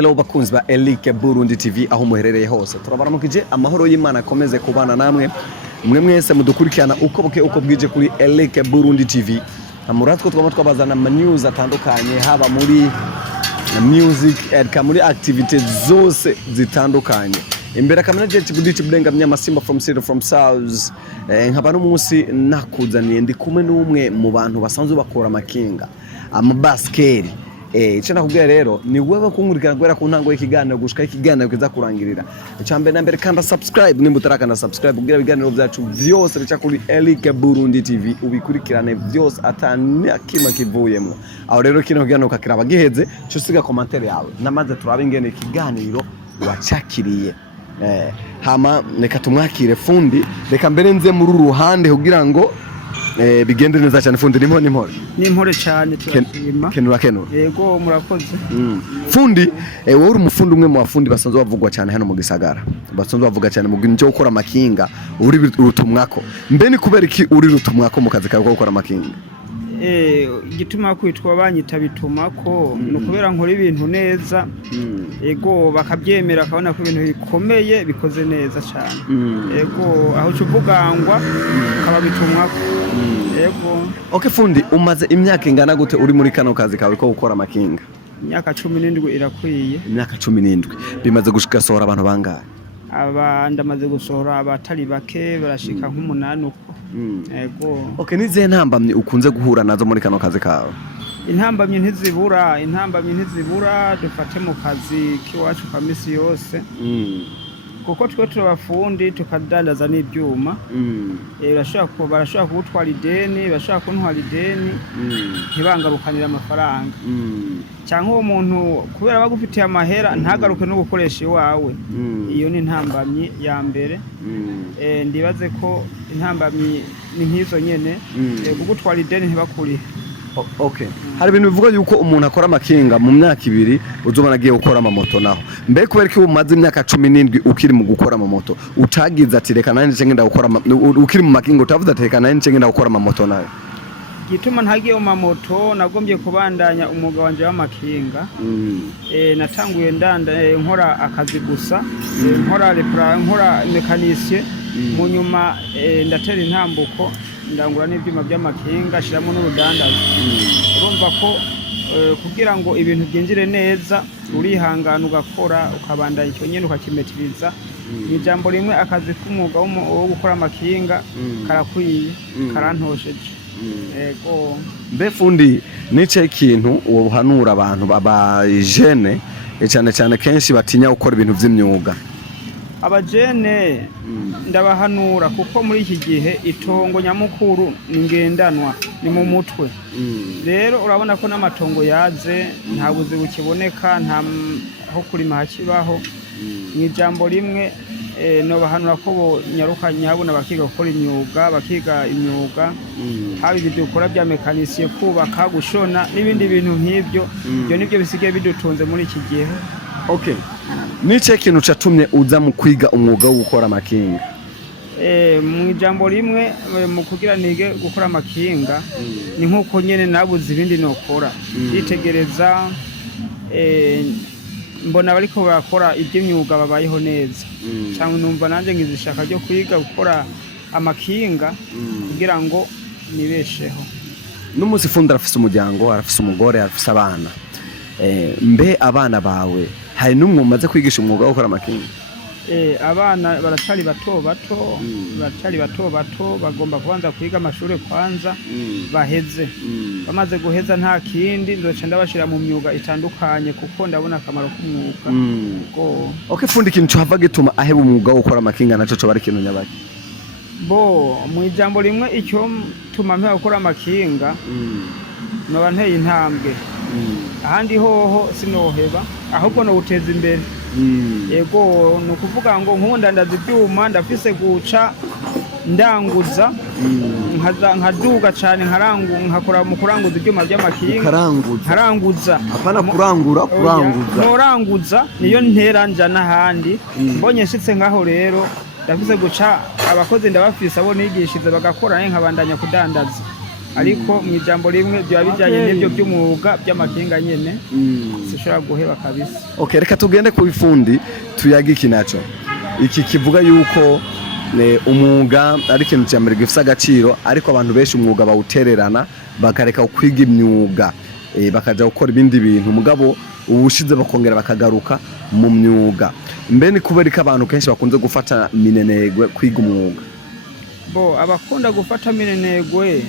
hello bakunzi ba Elike Burundi TV aho muherereye hose turabaramukije amahoro y'Imana akomeze kubana namwe mwe mwese mudukurikirana uko bwije kuri Elike Burundi TV amuratwo twaba twabazana ama news atandukanye haba muri music muri activities zose zitandukanye imbere kamera jeje buditi burenga mnyamasimba from city from south nkaba n'umunsi nakuzaniye ndi kumwe n'umwe mu bantu basanzwe bakora amakinga amabaskeri ico nakubwiye rero ni wewe kunkurikirana gwera ku ntango y'ikiganiro gushika ikiganiro kiza kurangirira icambe na mbere kanda subscribe nimba utarakanda subscribe kugira ibiganiro byacu vyose bica kuri Elike Burundi TV ubikurikirane vyose atani akima kivuyemo aho rero kino kiganiro kakiraba giheze cyo siga commentaire yawe namaze turabe ingene ikiganiro wacakiriye hama reka tumwakire Fundi reka mbere nze muri ruhande kugira ngo bigende neza cyane Fundi nimpore cyane turashima kenura yego murakoze Fundi wowe uri umufundi umwe mu bafundi basanzwe bavugwa cyane hano mu gisagara basanzwe bavuga cyane mu ginjo gukora amakinga uri rutumwako mbe ni kubera iki uri rutumwako mu kazi kawe ko gukora amakinga igituma kwitwa banyita bitumako no kubera nkora ibintu neza yego bakabyemera kabona ko ibintu bikomeye bikoze neza cyane yego aho cuvugangwa kaba bitumwako yego okay Fundi umaze imyaka ingana gute uri muri kano kazi kawe ko gukora amakinga imyaka 17 irakwiye imyaka 17 bimaze gushika sohora abantu bangahe ndamaze gusohora abatari bake barashika nk'umunani uko yego okay nize ntambamye ukunze guhura nazo muri kano kazi kawe intambamye ntizibura dufate mu kazi kiwacu kamisi yose kuko twe turabafundi tukadandaza n'ibyuma barashaka kugutwara ideni bashaka kuntwara ideni ntibangarukanira amafaranga cyangwa uwo muntu kubera bagufitiye amahera ntagaruke no gukoresha iwawe iyo ni intambamyi ya mbere ndibaze ko intambamyi ni nk'izo nyene kugutwara ideni ntibakurihe. Okay. Hari ibintu bivuga yuko umuntu akora amakinga mu myaka 2 uzobona agiye gukora amamoto naho. Mbe kubera ko umaze imyaka 17 ukiri mu gukora amamoto utagize ati reka nanje ngenda gukora ukiri mu makinga utavuze ati reka nanje ngenda gukora amamoto nayo. Gituma ntagiye mu mamoto nagombye kubandanya umwuga wanje w'amakinga. Natanguye nkora akazi gusa nkora mekanisye mu nyuma ndatera intambuko ndangura n'ibyuma by'amakinga shiramo n'urudandazo urumva ko kugira ngo ibintu byinjire neza urihangana ugakora ukabandanya icyo nyene ukakimetiriza ni jambo rimwe akazi k'umwuga wo gukora amakinga karakwiye karantosheje yego mbe Fundi nice ikintu uwo buhanura abantu baba jene cyane kenshi batinya gukora ibintu by'imyuga abajene ndabahanura kuko muri iki gihe itongo nyamukuru ningendanwa ni mu mutwe rero urabona ko n'amatongo yaze nta buzi bukiboneka nta ho kurima hakibaho ni jambo rimwe no bahanura ko nyaruka nyabona bakiga gukora bakiga imyuga haba ibyo ukora bya mekanisiye kubaka gushona n'ibindi bintu nk'ibyo byo nibyo bisigaye bidutunze muri iki gihe. Okay. Nice kintu catumye uza mu kwiga umwuga wo gukora amakinga? Mu jambo rimwe mu kugira nige gukora amakinga ni nkuko nyene nabuze ibindi nokora yitegereza mbona bariko barakora iby'imyuga babayeho neza cyangwa numva nanje ngizishaka ryo kwiga gukora amakinga kugira ngo nibesheho. N'umunsi Fundi arafise umuryango arafise umugore arafise abana mbe abana bawe hari numwe umaze kwigisha umwuga wo gukora amakinga? Abana baracari bato bagomba kubanza kwiga amashuri kwanza baheze bamaze guheza nta kindi ndoce ndabashira mu myuga itandukanye kuko ndabona akamaro k'umwuga. Okay Fundi kintu hava gituma aheba umwuga wo gukora amakinga naco cyo bari kintu nyabaki mu ijambo rimwe icyo tuma mpera gukora amakinga no banteye intambwe ahandi hoho sinoheba ahubwo no guteza imbere yego no kuvuga ngo nkundandaza ibyuma ndafise guca ndanguza nkaduga cyane nkakora mu kuranguza ibyuma by'amakinga nkaranguza apana kuranguza noranguza niyo ntera nja n'ahandi mbonye nshitse ngaho rero ndafise guca abakozi ndabafise abo nigishize bagakora nkabandanya kudandaza ariko mu ijambo rimwe bya bijyanye n'ibyo by'umwuga by'amakinga nyene sishobora guheba kabisa. Okay, reka tugende ku Fundi tuyage iki naco. Iki kivuga yuko umwuga ari ikintu cya mbere gifite agaciro, ariko abantu benshi umwuga bawutererana bakareka kwiga imyuga bakaja gukora ibindi bintu, mugabo ubushize bakongera bakagaruka mu myuga. Mbe ni kubera ko abantu kenshi bakunze gufata minenegwe kwiga umwuga? Abakunda gufata minenegwe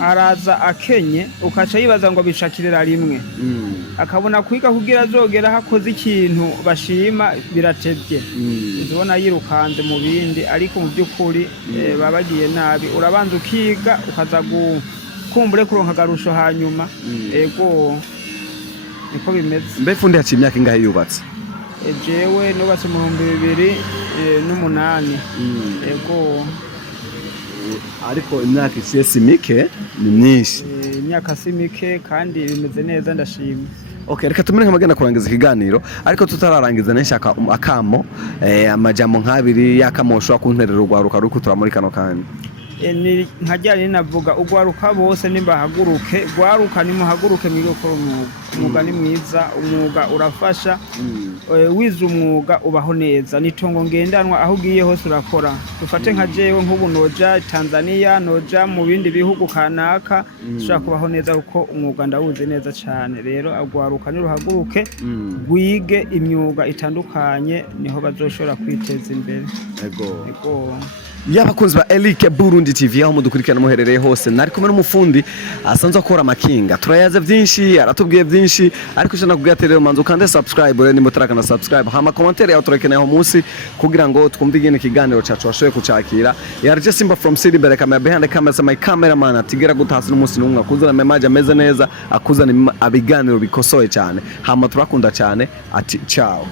araza akenye ukaca yibaza ngo bishakirira rimwe, akabona kwiga kugira azogera hakoze ikintu bashima biratevye, uzibona yirukanze mu bindi, ariko mu by'ukuri babagiye nabi. Urabanza ukiga ukaza kumbure kuronka garusho hanyuma. Ego niko bimeze. Mbe Fundi yaciye imyaka ingahe yubatse? Jewe nubatse mu 2008. Ego ariko imyaka si mike, ni myinshi. Imyaka si mike kandi bimeze neza, ndashima. Okay, reka tumene nk'amagenda kurangiza ikiganiro, ariko tutararangiza nshaka akamo amajambo nk'abiri yakamosho kunterera urwaruka ruko turamuri kano kandi. Ni nkajyanye navuga ugwaruka bose nimbahaguruke, gwaruka nimuhaguruke mwige gukora umwuga ni mwiza, umwuga urafasha. Wize umwuga ubaho neza, nitongo ngendanwa aho ugiye hose urakora. Dufate nka jewe nk'ubu noja Tanzania, noja mu bindi bihugu kanaka, ushaka kubaho neza kuko umwuga ndawuze neza cyane. Rero agwaruka niruhaguruke gwige imyuga itandukanye, niho bazoshora kwiteza imbere. Ego y'abakunzi ba Elike Burundi TV aho mudukurikirana muherereye hose, nari kumwe n'umufundi asanzwe akora amakinga. Turayaze byinshi, aratubwiye byinshi, ariko cyane kugaterera manzo kandi subscribe rero nimutaraka subscribe, hama commentaire yawe turakeneye umunsi kugira ngo twumve igene kiganiro cyacu washoye kucakira. Yarje Simba from City Bereka behind the camera, my cameraman atigera gutasa n'umunsi n'umwe akuzana memaje ameze neza, akuzana abiganiro bikosoye cyane. Hama turakunda cyane ati ciao.